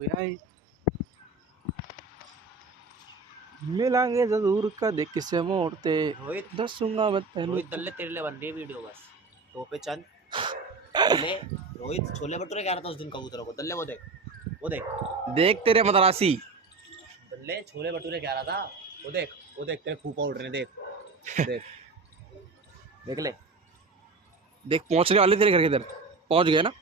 भाई मिलांगे जरूर कद किसे मोड़ते रोहित दसूंगा मैं तेनू रोहित दल्ले तेरे लिए बन रही है वीडियो बस। तो पे चंद दल्ले रोहित छोले भटूरे कह रहा था उस दिन कबूतरों को। दल्ले वो देख देख तेरे मदरासी दल्ले छोले भटूरे कह रहा था। वो देख तेरे फूफा उड़ रहे हैं। देख देख देख ले। देख पहुंचने वाले तेरे घर के इधर पहुंच गए ना।